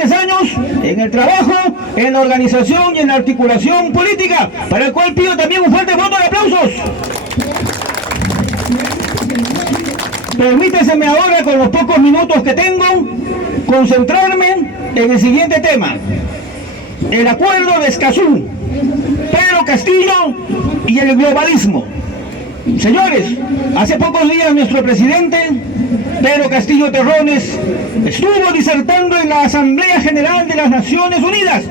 años en el trabajo, en la organización y en la articulación política, para el cual pido también un fuerte voto de aplausos. Permíteseme ahora, con los pocos minutos que tengo, concentrarme en el siguiente tema: el acuerdo de Escazú, Pedro Castillo y el globalismo. Señores, hace pocos días nuestro presidente, Pedro Castillo Terrones, estuvo disertando en la Asamblea General de las Naciones Unidas.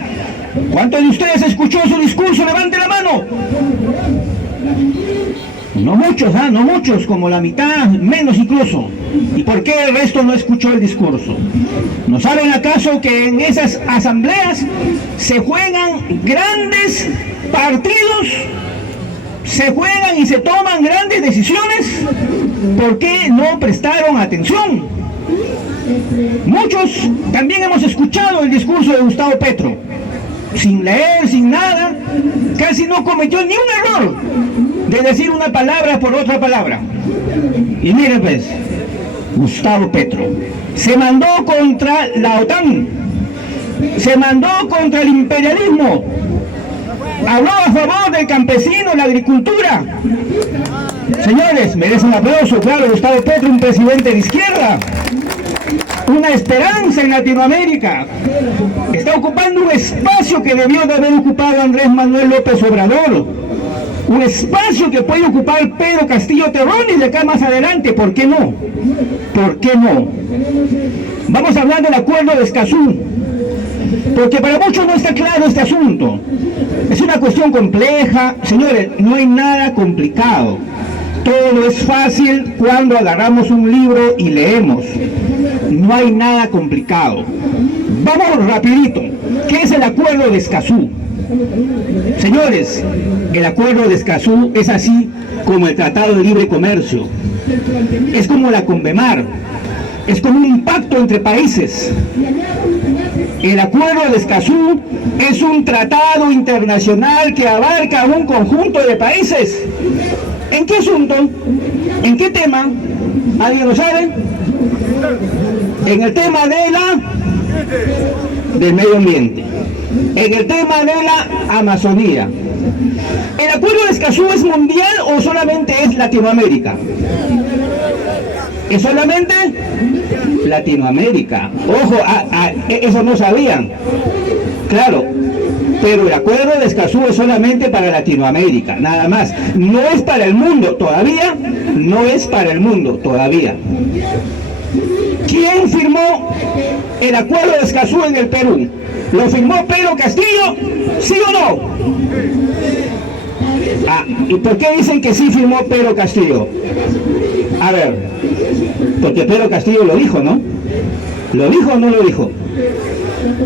¿Cuántos de ustedes escuchó su discurso? Levante la mano. No muchos, no muchos, como la mitad, menos incluso. ¿Y por qué el resto no escuchó el discurso? ¿No saben acaso que en esas asambleas se juegan grandes partidos? Se juegan y se toman grandes decisiones. ¿Por qué no prestaron atención? Muchos también hemos escuchado el discurso de Gustavo Petro. Sin leer, sin nada, casi no cometió ni un error de decir una palabra por otra palabra. Y miren pues, Gustavo Petro se mandó contra la OTAN, se mandó contra el imperialismo, habló a favor del campesino, la agricultura. Señores, merece un aplauso, claro, Gustavo Petro, un presidente de izquierda, una esperanza en Latinoamérica. Está ocupando un espacio que debió de haber ocupado Andrés Manuel López Obrador, un espacio que puede ocupar Pedro Castillo Terrones de acá más adelante. ¿Por qué no? ¿Por qué no? Vamos a hablar del acuerdo de Escazú, porque para muchos no está claro este asunto. Es una cuestión compleja. Señores, no hay nada complicado. Todo es fácil cuando agarramos un libro y leemos. No hay nada complicado. Vamos rapidito. ¿Qué es el acuerdo de Escazú? Señores, el acuerdo de Escazú es así como el Tratado de Libre Comercio. Es como la Convemar. Es como un pacto entre países. El acuerdo de Escazú es un tratado internacional que abarca un conjunto de países. ¿En qué asunto? ¿En qué tema? ¿Alguien lo sabe? En el tema del medio ambiente. En el tema de la Amazonía. ¿El acuerdo de Escazú es mundial o solamente es Latinoamérica? ¿Es solamente Latinoamérica? Ojo, eso no sabían. Claro, pero el acuerdo de Escazú es solamente para Latinoamérica, nada más. No es para el mundo todavía, no es para el mundo todavía. ¿Quién firmó el acuerdo de Escazú en el Perú? ¿Lo firmó Pedro Castillo? ¿Sí o no? ¿Y por qué dicen que sí firmó Pedro Castillo? A ver, porque Pedro Castillo lo dijo, ¿no? ¿Lo dijo o no lo dijo?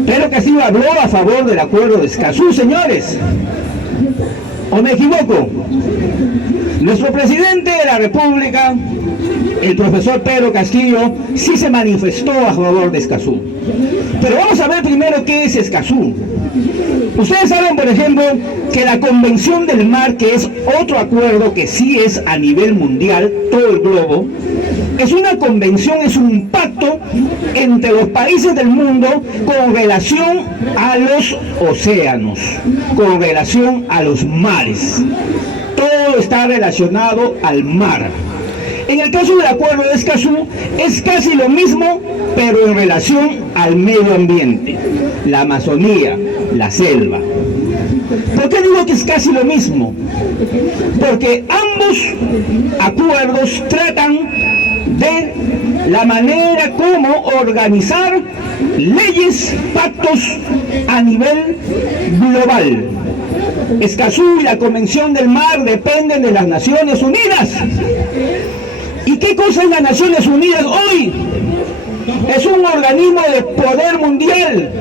Pedro Castillo habló a favor del acuerdo de Escazú, señores. ¿O me equivoco? Nuestro presidente de la República, el profesor Pedro Castillo, sí se manifestó a favor de Escazú. Pero vamos a ver primero qué es Escazú. Ustedes saben, por ejemplo, que la Convención del Mar, que es otro acuerdo que sí es a nivel mundial, todo el globo, es una convención, es un pacto entre los países del mundo con relación a los océanos, con relación a los mares. Todo está relacionado al mar. En el caso del acuerdo de Escazú es casi lo mismo, pero en relación al medio ambiente, la Amazonía, la selva. ¿Por qué digo que es casi lo mismo? Porque ambos acuerdos tratan de la manera como organizar leyes, pactos a nivel global. Escazú y la Convención del Mar dependen de las Naciones Unidas. ¿Y qué cosa es las Naciones Unidas hoy? Es un organismo de poder mundial.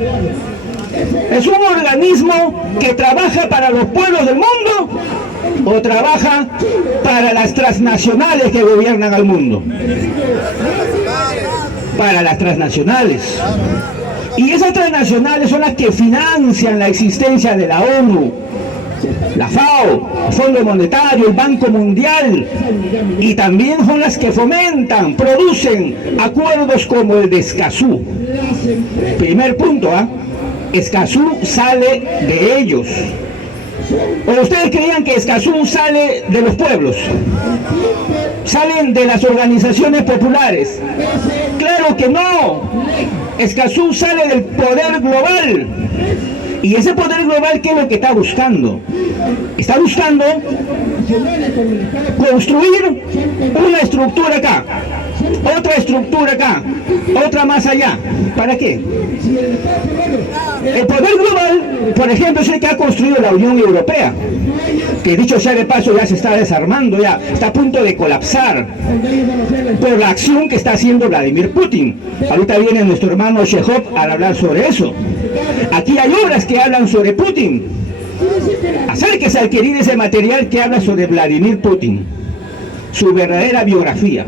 Es un organismo que trabaja para los pueblos del mundo o trabaja para las transnacionales que gobiernan al mundo. Para las transnacionales. Y esas transnacionales son las que financian la existencia de la ONU. la FAO, el Fondo Monetario, el Banco Mundial, y también son las que fomentan, producen acuerdos como el de Escazú. Primer punto, Escazú sale de ellos. ¿O ustedes creían que Escazú sale de los pueblos? ¿Salen de las organizaciones populares? ¡Claro que no! Escazú sale del poder global. Y ese poder global, ¿qué es lo que está buscando? Está buscando construir una estructura acá, otra estructura acá, otra más allá. ¿Para qué? El poder global, por ejemplo, es el que ha construido la Unión Europea, que dicho sea de paso ya se está desarmando, ya está a punto de colapsar por la acción que está haciendo Vladimir Putin. Ahorita viene nuestro hermano Shehov a hablar sobre eso. Aquí hay obras que hablan sobre Putin. Acérquese a adquirir ese material que habla sobre Vladimir Putin, su verdadera biografía.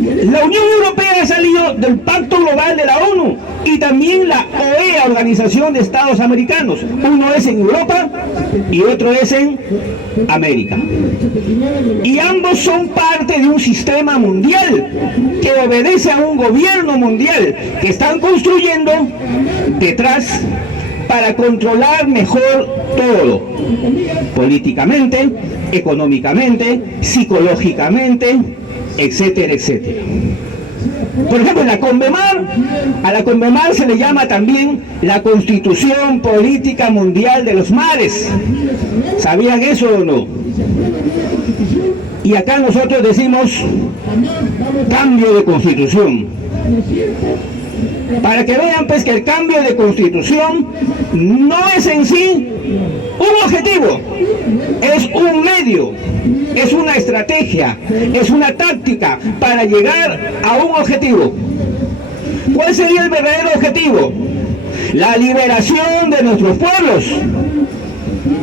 La Unión Europea ha salido del Pacto Global de la ONU y también la OEA, Organización de Estados Americanos. Uno es en Europa y otro es en América. Y ambos son parte de un sistema mundial que obedece a un gobierno mundial que están construyendo detrás para controlar mejor todo, políticamente, económicamente, psicológicamente, etcétera, etcétera. Por ejemplo, a la Conmemar se le llama también la Constitución Política Mundial de los Mares. ¿Sabían eso o no? Y acá nosotros decimos cambio de constitución. Para que vean pues que el cambio de constitución no es en sí un objetivo, es un medio, es una estrategia, es una táctica para llegar a un objetivo. ¿Cuál sería el verdadero objetivo? La liberación de nuestros pueblos.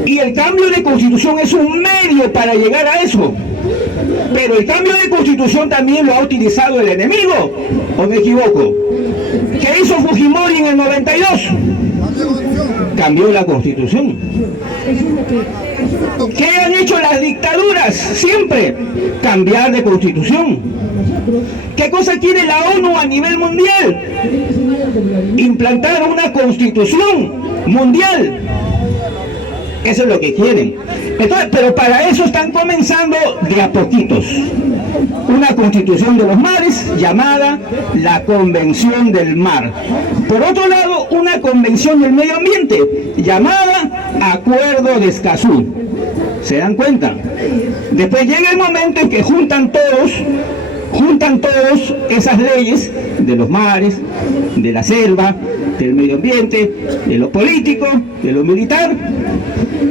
Y el cambio de constitución es un medio para llegar a eso. Pero el cambio de constitución también lo ha utilizado el enemigo, ¿o me equivoco? ¿Qué hizo Fujimori en el 92? Cambió la constitución. ¿Qué han hecho las dictaduras? Siempre cambiar de constitución. ¿Qué cosa quiere la ONU a nivel mundial? Implantar una constitución mundial. Eso es lo que quieren. Entonces, pero para eso están comenzando de a poquitos. Una constitución de los mares llamada la Convención del Mar. Por otro lado, una convención del medio ambiente llamada Acuerdo de Escazú. ¿Se dan cuenta? Después llega el momento en que juntan todos esas leyes de los mares, de la selva, del medio ambiente, de lo político, de lo militar,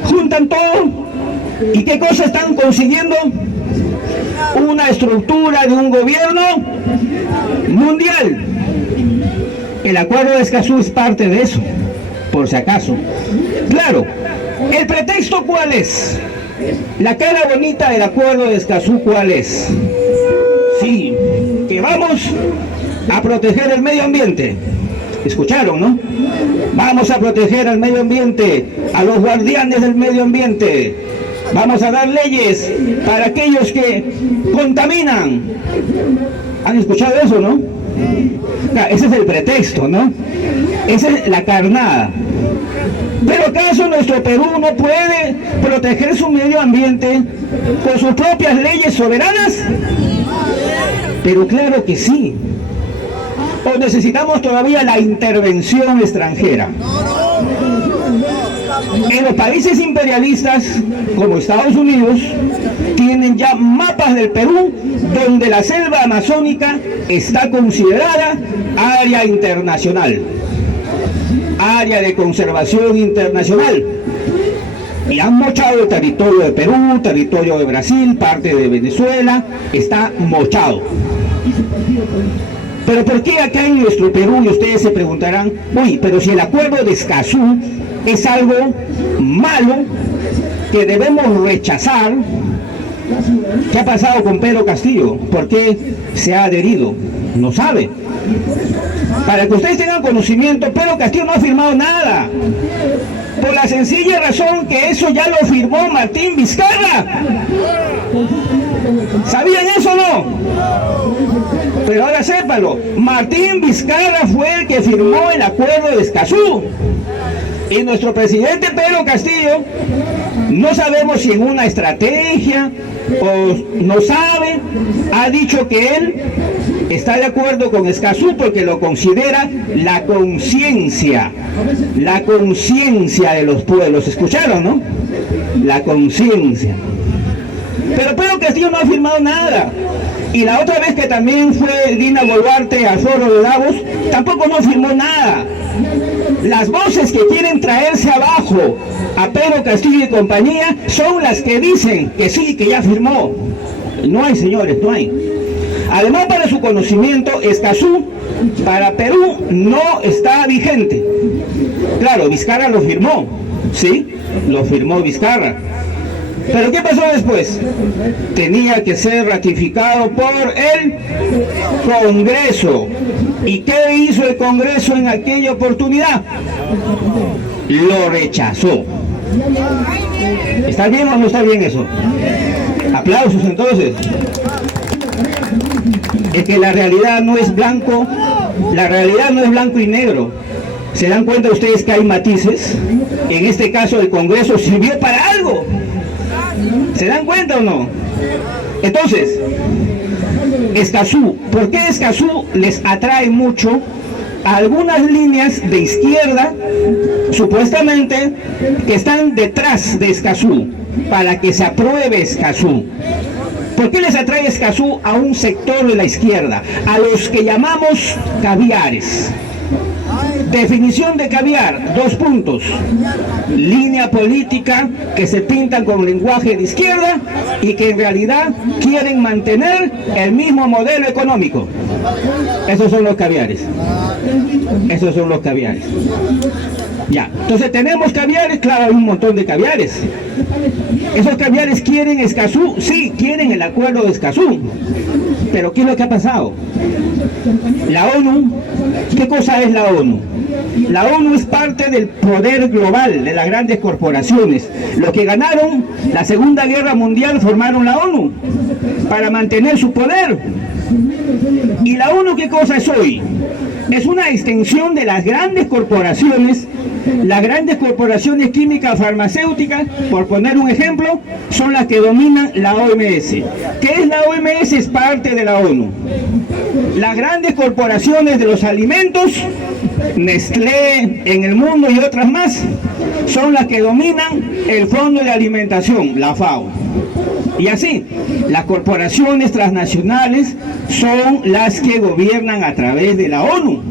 juntan todo. ¿Y qué cosa están consiguiendo? Una estructura de un gobierno mundial. El Acuerdo de Escazú es parte de eso, por si acaso. Claro, ¿el pretexto cuál es? La cara bonita del Acuerdo de Escazú, ¿cuál es? Sí, que vamos a proteger el medio ambiente. ¿Escucharon, no? Vamos a proteger al medio ambiente, a los guardianes del medio ambiente. Vamos a dar leyes para aquellos que contaminan. ¿Han escuchado eso, no? Ese es el pretexto, ¿no? Esa es la carnada. ¿Pero acaso nuestro Perú no puede proteger su medio ambiente con sus propias leyes soberanas? Pero claro que sí. ¿O necesitamos todavía la intervención extranjera? En los países imperialistas, como Estados Unidos, tienen ya mapas del Perú donde la selva amazónica está considerada área internacional, área de conservación internacional. Y han mochado el territorio de Perú, territorio de Brasil, parte de Venezuela, está mochado. Pero ¿por qué acá en nuestro Perú? Y ustedes se preguntarán, uy, pero si el Acuerdo de Escazú es algo malo que debemos rechazar, ¿qué ha pasado con Pedro Castillo? ¿Por qué se ha adherido? No sabe. Para que ustedes tengan conocimiento, Pedro Castillo no ha firmado nada. Por la sencilla razón que eso ya lo firmó Martín Vizcarra. ¿Sabían eso o no? Pero ahora sépalo, Martín Vizcarra fue el que firmó el acuerdo de Escazú. Y nuestro presidente Pedro Castillo, no sabemos si en una estrategia o no sabe, ha dicho que él está de acuerdo con Escazú porque lo considera la conciencia de los pueblos. ¿Escucharon, no? La conciencia. Pero Pedro Castillo no ha firmado nada. Y la otra vez que también fue Dina Boluarte al foro de Davos, tampoco no firmó nada. Las voces que quieren traerse abajo a Pedro Castillo y compañía son las que dicen que sí, que ya firmó. No hay, señores, no hay. Además, para su conocimiento, Escazú para Perú no está vigente. Claro, Vizcarra lo firmó, ¿sí? Lo firmó Vizcarra. Pero ¿qué pasó después? Tenía que ser ratificado por el Congreso. ¿Y qué hizo el Congreso en aquella oportunidad? Lo rechazó. ¿Está bien o no está bien eso? Aplausos entonces. Es que la realidad no es blanco, la realidad no es blanco y negro. ¿Se dan cuenta ustedes que hay matices? En este caso el Congreso sirvió para algo. ¿Se dan cuenta o no? Entonces, Escazú, ¿por qué Escazú les atrae mucho a algunas líneas de izquierda, supuestamente, que están detrás de Escazú, para que se apruebe Escazú? ¿Por qué les atrae Escazú a un sector de la izquierda? A los que llamamos caviares. Definición de caviar, 2 puntos. Línea política que se pintan con lenguaje de izquierda y que en realidad quieren mantener el mismo modelo económico. Esos son los caviares. Esos son los caviares. Ya, entonces tenemos caviares, claro, hay un montón de caviares. ¿Esos caviares quieren Escazú? Sí, quieren el acuerdo de Escazú. Pero ¿qué es lo que ha pasado? La ONU, ¿qué cosa es la ONU? La ONU es parte del poder global de las grandes corporaciones. Los que ganaron la Segunda Guerra Mundial formaron la ONU para mantener su poder. ¿Y la ONU qué cosa es hoy? Es una extensión de las grandes corporaciones. Las grandes corporaciones químicas farmacéuticas, por poner un ejemplo, son las que dominan la OMS. ¿Qué es la OMS? Es parte de la ONU. Las grandes corporaciones de los alimentos, Nestlé en el mundo y otras más, son las que dominan el Fondo de Alimentación, la FAO. Y así, las corporaciones transnacionales son las que gobiernan a través de la ONU.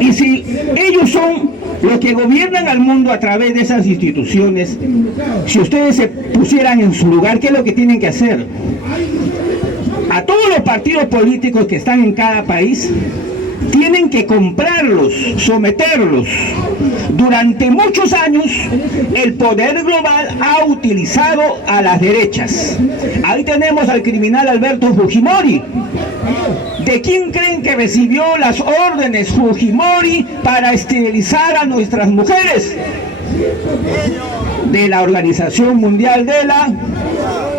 Y si ellos son los que gobiernan al mundo a través de esas instituciones, si ustedes se pusieran en su lugar, ¿qué es lo que tienen que hacer? A todos los partidos políticos que están en cada país, tienen que comprarlos, someterlos. Durante muchos años, el poder global ha utilizado a las derechas. Ahí tenemos al criminal Alberto Fujimori. ¿De quién creen que recibió las órdenes Fujimori para esterilizar a nuestras mujeres? De la Organización Mundial de la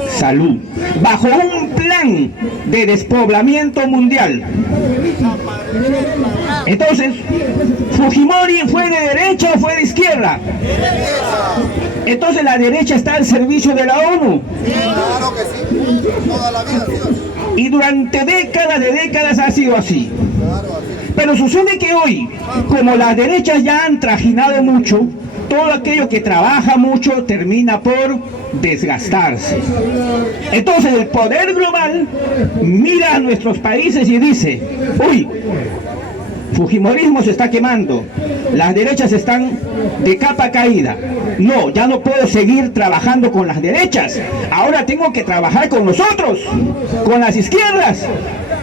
Salud, bajo un plan de despoblamiento mundial. Entonces, ¿Fujimori fue de derecha o fue de izquierda? Entonces la derecha está al servicio de la ONU. Claro que sí, toda la vida. Y durante décadas ha sido así. Pero sucede que hoy, como las derechas ya han trajinado mucho, todo aquello que trabaja mucho termina por desgastarse. Entonces el poder global mira a nuestros países y dice, uy, Fujimorismo se está quemando, las derechas están de capa caída. No, ya no puedo seguir trabajando con las derechas, ahora tengo que trabajar con nosotros, con las izquierdas.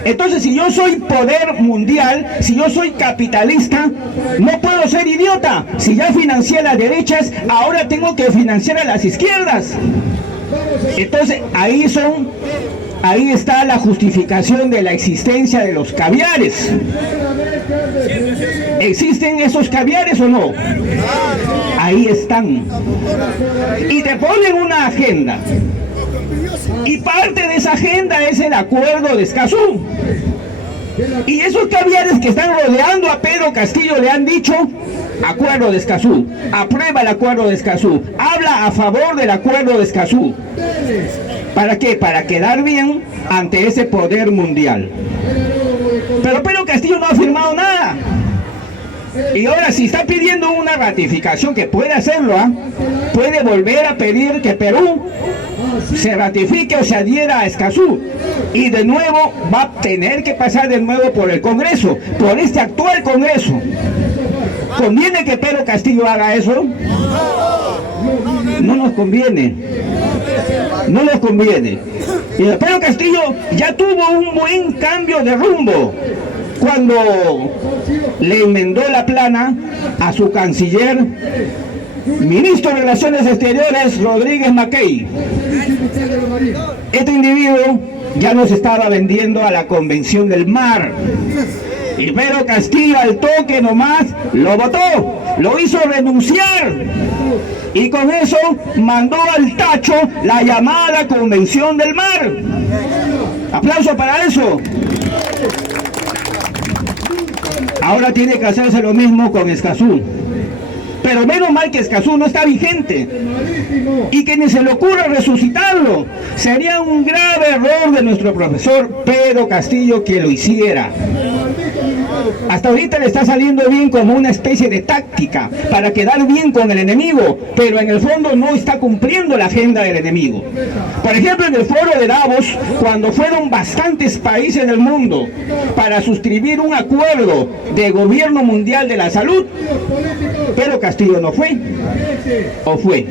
Entonces, si yo soy poder mundial, si yo soy capitalista, no puedo ser idiota. Si ya financié a las derechas, ahora tengo que financiar a las izquierdas. Entonces, ahí son ahí está la justificación de la existencia de los caviares. ¿Existen esos caviares o no? Ahí están. Y te ponen una agenda. Y parte de esa agenda es el acuerdo de Escazú. Y esos caviares que están rodeando a Pedro Castillo le han dicho: acuerdo de Escazú, aprueba el acuerdo de Escazú, habla a favor del acuerdo de Escazú. ¿Para qué? Para quedar bien ante ese poder mundial. Pero Pedro Castillo no ha firmado nada. Y ahora, si está pidiendo una ratificación, que puede hacerlo, puede volver a pedir que Perú se ratifique o se adhiera a Escazú. Y de nuevo va a tener que pasar de nuevo por el Congreso, por este actual Congreso. ¿Conviene que Pedro Castillo haga eso? No nos conviene. No nos conviene. Y Pedro Castillo ya tuvo un buen cambio de rumbo cuando le enmendó la plana a su canciller, ministro de Relaciones Exteriores, Rodríguez Mackey. Este individuo ya nos estaba vendiendo a la Convención del Mar. Y Pedro Castillo, al toque nomás, lo votó, lo hizo renunciar. Y con eso mandó al tacho la llamada Convención del Mar. Aplauso para eso. Ahora tiene que hacerse lo mismo con Escazú. Pero menos mal que Escazú no está vigente y que ni se le ocurra resucitarlo. Sería un grave error de nuestro profesor Pedro Castillo que lo hiciera. Hasta ahorita le está saliendo bien como una especie de táctica para quedar bien con el enemigo, pero en el fondo no está cumpliendo la agenda del enemigo. Por ejemplo, en el foro de Davos, cuando fueron bastantes países del mundo para suscribir un acuerdo de gobierno mundial de la salud, Pedro Castillo no fue. ¿O fue?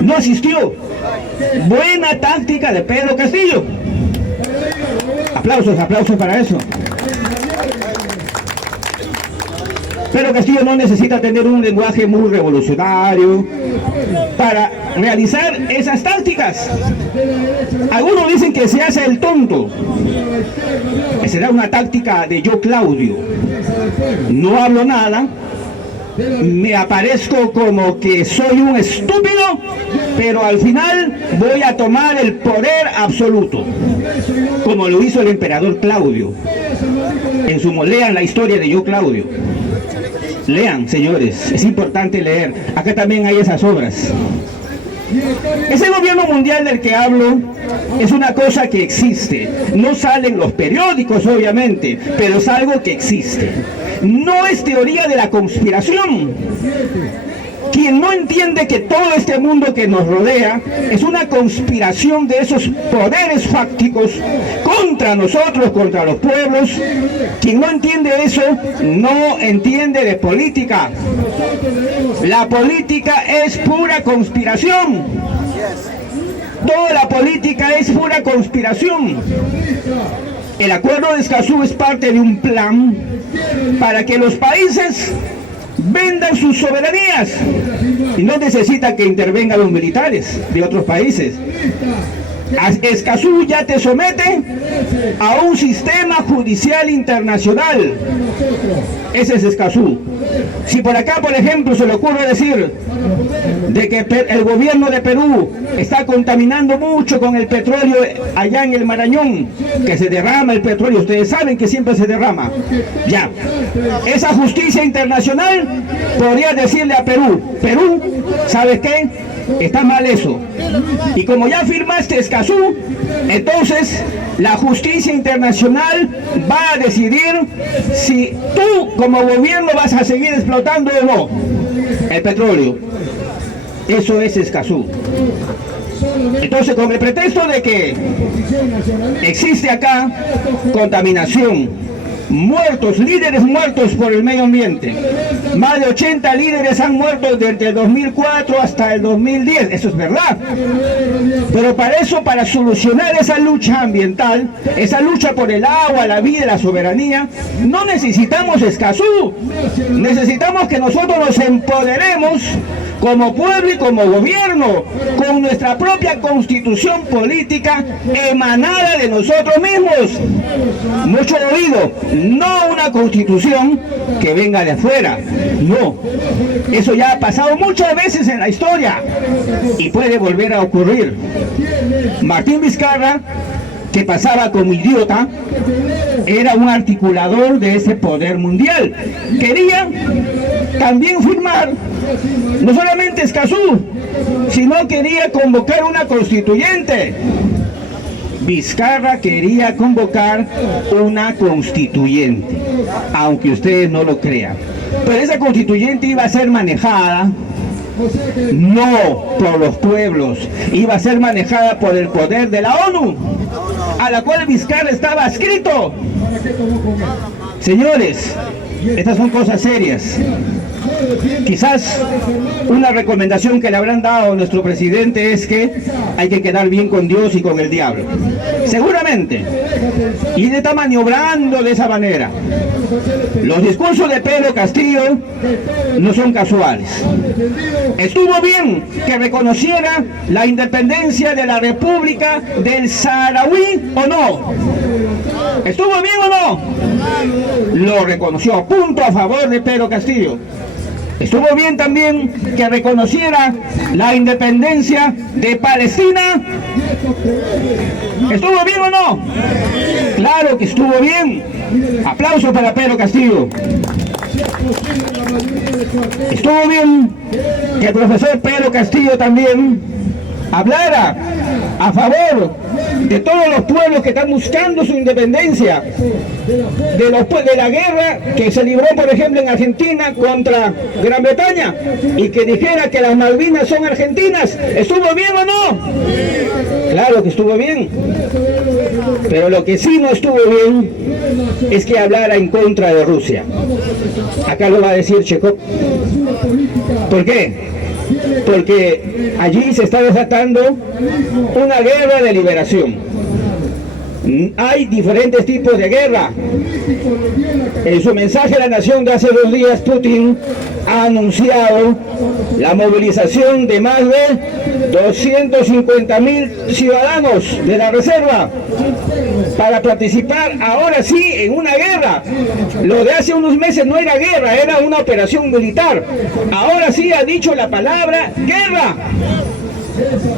No asistió. Buena táctica de Pedro Castillo. Aplausos, aplausos para eso. Pedro Castillo no necesita tener un lenguaje muy revolucionario para realizar esas tácticas. Algunos dicen que se hace el tonto. Será una táctica de yo, Claudio. No hablo nada, me aparezco como que soy un estúpido, pero al final voy a tomar el poder absoluto, como lo hizo el emperador Claudio. Lean la historia de yo, Claudio. Lean, señores, es importante leer. Acá también hay esas obras. Ese gobierno mundial del que hablo es una cosa que existe. No sale en los periódicos, obviamente, pero es algo que existe. No es teoría de la conspiración. Quien no entiende que todo este mundo que nos rodea es una conspiración de esos poderes fácticos contra nosotros, contra los pueblos, quien no entiende eso, no entiende de política. La política es pura conspiración. Toda la política es pura conspiración. El acuerdo de Escazú es parte de un plan para que los países vendan sus soberanías y no necesita que intervengan los militares de otros países. Escazú ya te somete a un sistema judicial internacional. Ese es Escazú. Si por acá, por ejemplo, se le ocurre decir de que el gobierno de Perú está contaminando mucho con el petróleo allá en el Marañón, que se derrama el petróleo, ustedes saben que siempre se derrama. Ya, esa justicia internacional podría decirle a Perú, Perú, ¿sabes qué? Está mal eso. Y como ya firmaste Escazú, entonces la justicia internacional va a decidir si tú como gobierno vas a seguir explotando o no el petróleo. Eso es Escazú. Entonces, con el pretexto de que existe acá contaminación, muertos, líderes muertos por el medio ambiente. Más de 80 líderes han muerto desde el 2004 hasta el 2010, eso es verdad. Pero para eso, para solucionar esa lucha ambiental, esa lucha por el agua, la vida y la soberanía, no necesitamos Escazú. Necesitamos que nosotros nos empoderemos como pueblo y como gobierno, con nuestra propia constitución política emanada de nosotros mismos. Mucho oído, no una constitución que venga de afuera, no. Eso ya ha pasado muchas veces en la historia y puede volver a ocurrir. Martín Vizcarra, que pasaba como idiota, era un articulador de ese poder mundial. Quería también firmar, no solamente Escazú, sino quería convocar una constituyente. Vizcarra quería convocar una constituyente, aunque ustedes no lo crean. Pero esa constituyente iba a ser manejada no por los pueblos, iba a ser manejada por el poder de la ONU, a la cual Vizcarra estaba adscrito. Señores, estas son cosas serias. Quizás una recomendación que le habrán dado a nuestro presidente es que hay que quedar bien con Dios y con el diablo. Seguramente. Y él está maniobrando de esa manera. Los discursos de Pedro Castillo no son casuales. Estuvo bien que reconociera la independencia de la República del Saharaui, ¿o no? ¿Estuvo bien o no? Lo reconoció. Punto a favor de Pedro Castillo. Estuvo bien también que reconociera la independencia de Palestina. ¿Estuvo bien o no? Claro que estuvo bien. Aplauso para Pedro Castillo. Estuvo bien que el profesor Pedro Castillo también hablara a favor de todos los pueblos que están buscando su independencia, de la guerra que se libró, por ejemplo, en Argentina contra Gran Bretaña, y que dijera que las Malvinas son argentinas. ¿Estuvo bien o no? Claro que estuvo bien. Pero lo que sí no estuvo bien es que hablara en contra de Rusia. Acá lo va a decir Chekov. ¿Por qué? Porque allí se está desatando una guerra de liberación. Hay diferentes tipos de guerra. En su mensaje a la nación de hace 2 días, Putin ha anunciado la movilización de más de 250.000 ciudadanos de la reserva para participar ahora sí en una guerra. Lo de hace unos meses no era guerra, era una operación militar. Ahora sí ha dicho la palabra guerra.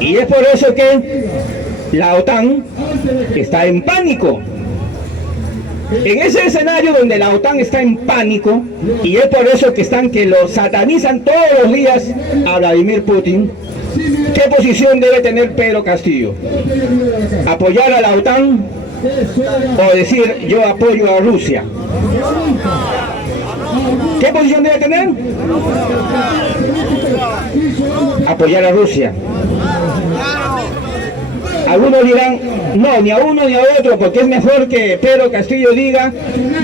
Y es por eso que la OTAN está en pánico. En ese escenario donde la OTAN está en pánico, y es por eso que lo satanizan todos los días a Vladimir Putin, ¿qué posición debe tener Pedro Castillo? ¿Apoyar a la OTAN o decir yo apoyo a Rusia? ¿Qué posición debe tener? Apoyar a Rusia. Algunos dirán, no, ni a uno ni a otro, porque es mejor que Pedro Castillo diga,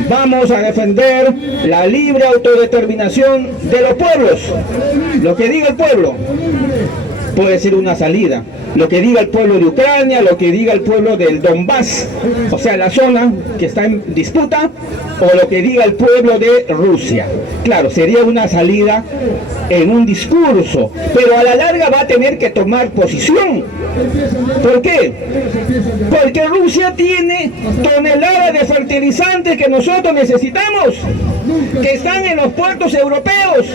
vamos a defender la libre autodeterminación de los pueblos. Lo que diga el pueblo puede ser una salida. Lo que diga el pueblo de Ucrania, lo que diga el pueblo del Donbass, o sea, la zona que está en disputa, o lo que diga el pueblo de Rusia. Claro, sería una salida en un discurso, pero a la larga va a tener que tomar posición. ¿Por qué? Porque Rusia tiene toneladas de fertilizantes que nosotros necesitamos, que están en los puertos europeos.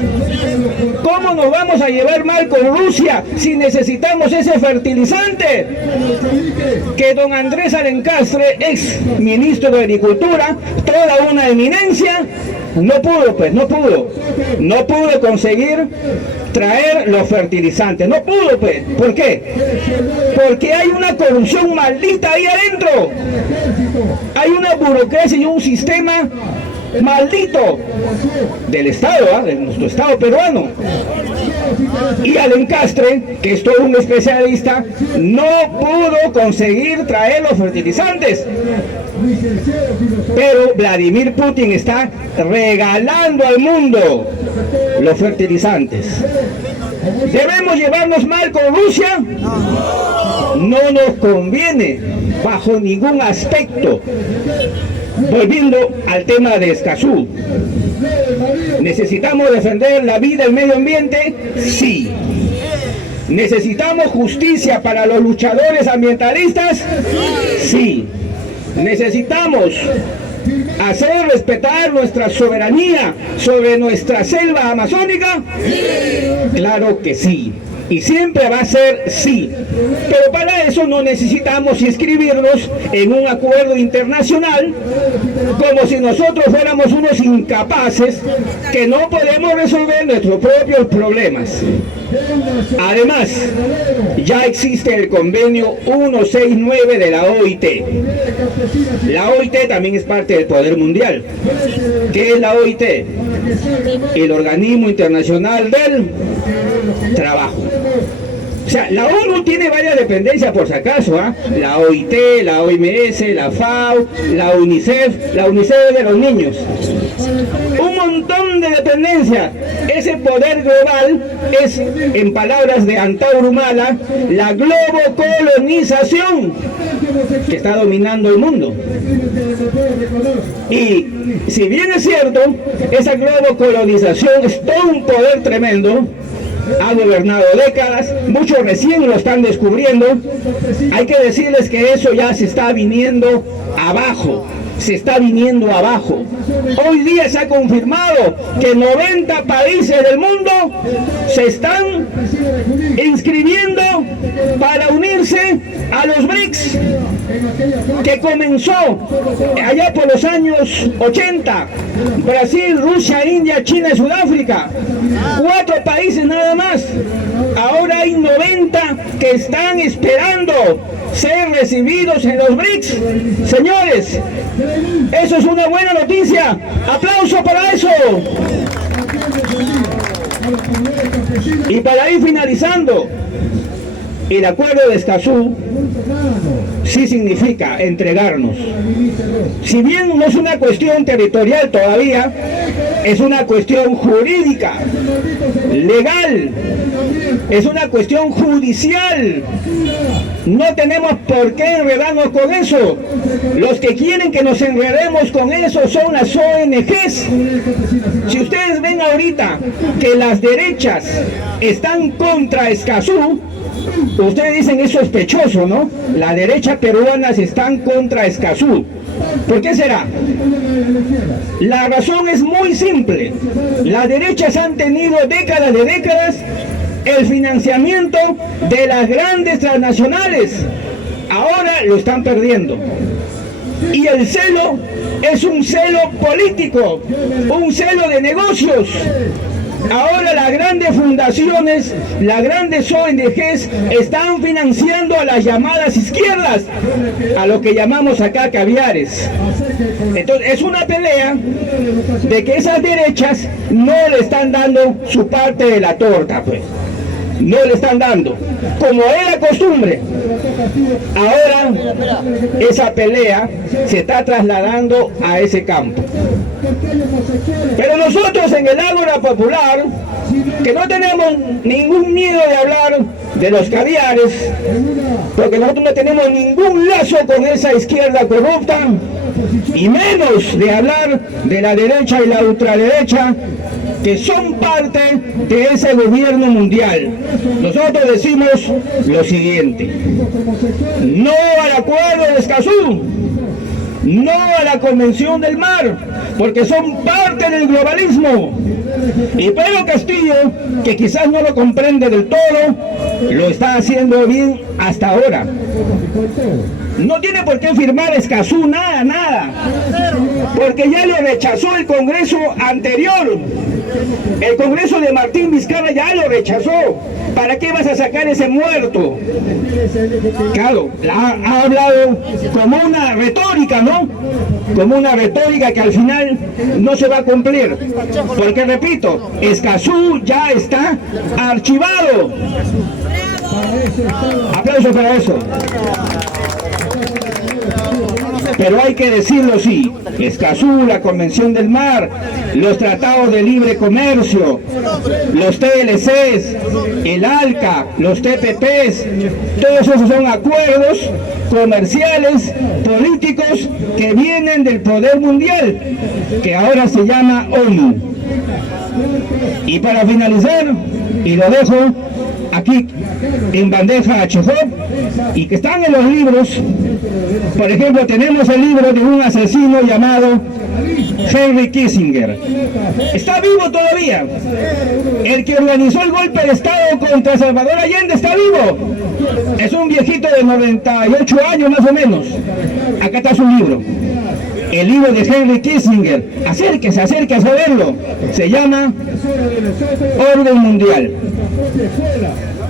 ¿Cómo nos vamos a llevar mal con Rusia si necesitamos ese fertilizante? Que don Andrés Alencastre, ex ministro de Agricultura, toda una eminencia, no pudo conseguir traer los fertilizantes, no pudo, pues. ¿Por qué? Porque hay una corrupción maldita ahí adentro, hay una burocracia y un sistema maldito del Estado, de nuestro Estado peruano. Y Alencastre, que es todo un especialista, no pudo conseguir traer los fertilizantes. Pero Vladimir Putin está regalando al mundo los fertilizantes. ¿Debemos llevarnos mal con Rusia? No nos conviene bajo ningún aspecto. Volviendo al tema de Escazú, ¿Necesitamos defender la vida y el medio ambiente? Sí. ¿Necesitamos justicia para los luchadores ambientalistas? Sí. ¿Necesitamos hacer respetar nuestra soberanía sobre nuestra selva amazónica? Claro que sí. Y siempre va a ser sí. Pero para eso no necesitamos inscribirnos en un acuerdo internacional como si nosotros fuéramos unos incapaces que no podemos resolver nuestros propios problemas. Además, ya existe el convenio 169 de la OIT. La OIT también es parte del poder mundial. ¿Qué es la OIT? El Organismo Internacional del Trabajo. O sea, la ONU tiene varias dependencias por si acaso, ¿eh? La OIT, la OMS, la FAO, la UNICEF de los niños. Un montón de dependencias. Ese poder global es, en palabras de Antauro Humala, la globocolonización que está dominando el mundo. Y si bien es cierto, esa globocolonización es todo un poder tremendo, ha gobernado décadas, muchos recién lo están descubriendo. Hay que decirles que eso ya se está viniendo abajo. Se está viniendo abajo. Hoy día se ha confirmado que 90 países del mundo se están inscribiendo para unirse a los BRICS, que comenzó allá por los años 80. Brasil, Rusia, India, China y Sudáfrica. 4 países nada más. Ahora hay 90 que están esperando ser recibidos en los BRICS. Señores, eso es una buena noticia. ¡Aplauso para eso! Y para ir finalizando, el acuerdo de Escazú sí significa entregarnos. Si bien no es una cuestión territorial todavía, es una cuestión jurídica, legal, es una cuestión judicial. No tenemos por qué enredarnos con eso. Los que quieren que nos enredemos con eso son las ONGs. Si ustedes ven ahorita que las derechas están contra Escazú, ustedes dicen es sospechoso, ¿no? La derecha peruana están contra Escazú. ¿Por qué será? La razón es muy simple. Las derechas han tenido décadas de décadas el financiamiento de las grandes transnacionales. Ahora lo están perdiendo. Y el celo es un celo político, un celo de negocios. Ahora las grandes fundaciones, las grandes ONGs están financiando a las llamadas izquierdas, a lo que llamamos acá caviares. Entonces es una pelea de que esas derechas no le están dando su parte de la torta, pues. No le están dando, como era costumbre. Ahora esa pelea se está trasladando a ese campo. Pero nosotros en el Ágora Popular, que no tenemos ningún miedo de hablar de los caviares, porque nosotros no tenemos ningún lazo con esa izquierda corrupta, y menos de hablar de la derecha y la ultraderecha, que son parte de ese gobierno mundial. Nosotros decimos lo siguiente: no al acuerdo de Escazú, no a la Convención del Mar, porque son parte del globalismo. Y Pedro Castillo, que quizás no lo comprende del todo, lo está haciendo bien hasta ahora. No tiene por qué firmar Escazú, nada, porque ya lo rechazó el Congreso anterior. El Congreso de Martín Vizcarra ya lo rechazó. ¿Para qué vas a sacar ese muerto? Claro, ha hablado como una retórica, ¿no? Como una retórica que al final no se va a cumplir. Porque repito, Escazú ya está archivado. Aplausos para eso. Pero hay que decirlo, sí, Escazú, la Convención del Mar, los tratados de libre comercio, los TLCs, el ALCA, los TPPs, todos esos son acuerdos comerciales, políticos que vienen del poder mundial, que ahora se llama ONU. Y para finalizar, y lo dejo aquí en bandeja a Chekhov, y que están en los libros, por ejemplo, tenemos el libro de un asesino llamado Henry Kissinger. Está vivo todavía. El que organizó el golpe de Estado contra Salvador Allende está vivo. Es un viejito de 98 años más o menos. Acá está su libro. El libro de Henry Kissinger. Acérquese a verlo. Se llama Orden Mundial.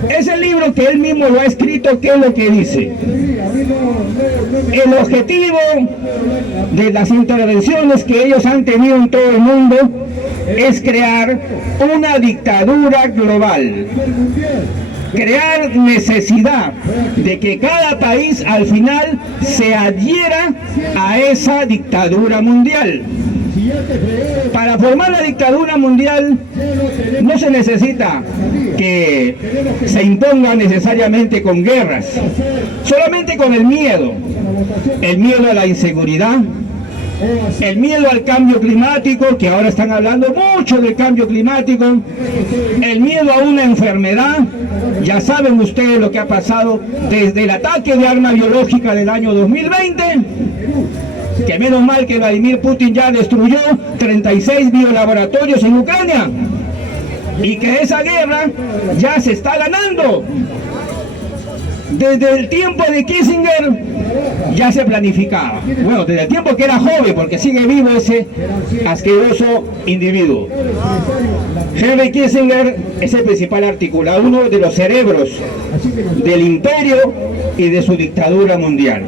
Es el libro que él mismo lo ha escrito. ¿Qué es lo que dice? El objetivo de las intervenciones que ellos han tenido en todo el mundo es crear una dictadura global. Crear necesidad de que cada país al final se adhiera a esa dictadura mundial. Para formar la dictadura mundial no se necesita que se imponga necesariamente con guerras, solamente con el miedo a la inseguridad, el miedo al cambio climático, que ahora están hablando mucho del cambio climático, el miedo a una enfermedad. Ya saben ustedes lo que ha pasado desde el ataque de arma biológica del año 2020, que menos mal que Vladimir Putin ya destruyó 36 biolaboratorios en Ucrania, y que esa guerra ya se está ganando. Desde el tiempo de Kissinger ya se planificaba. Bueno, desde el tiempo que era joven, porque sigue vivo ese asqueroso individuo. Henry Kissinger es el principal articulador, uno de los cerebros del imperio y de su dictadura mundial.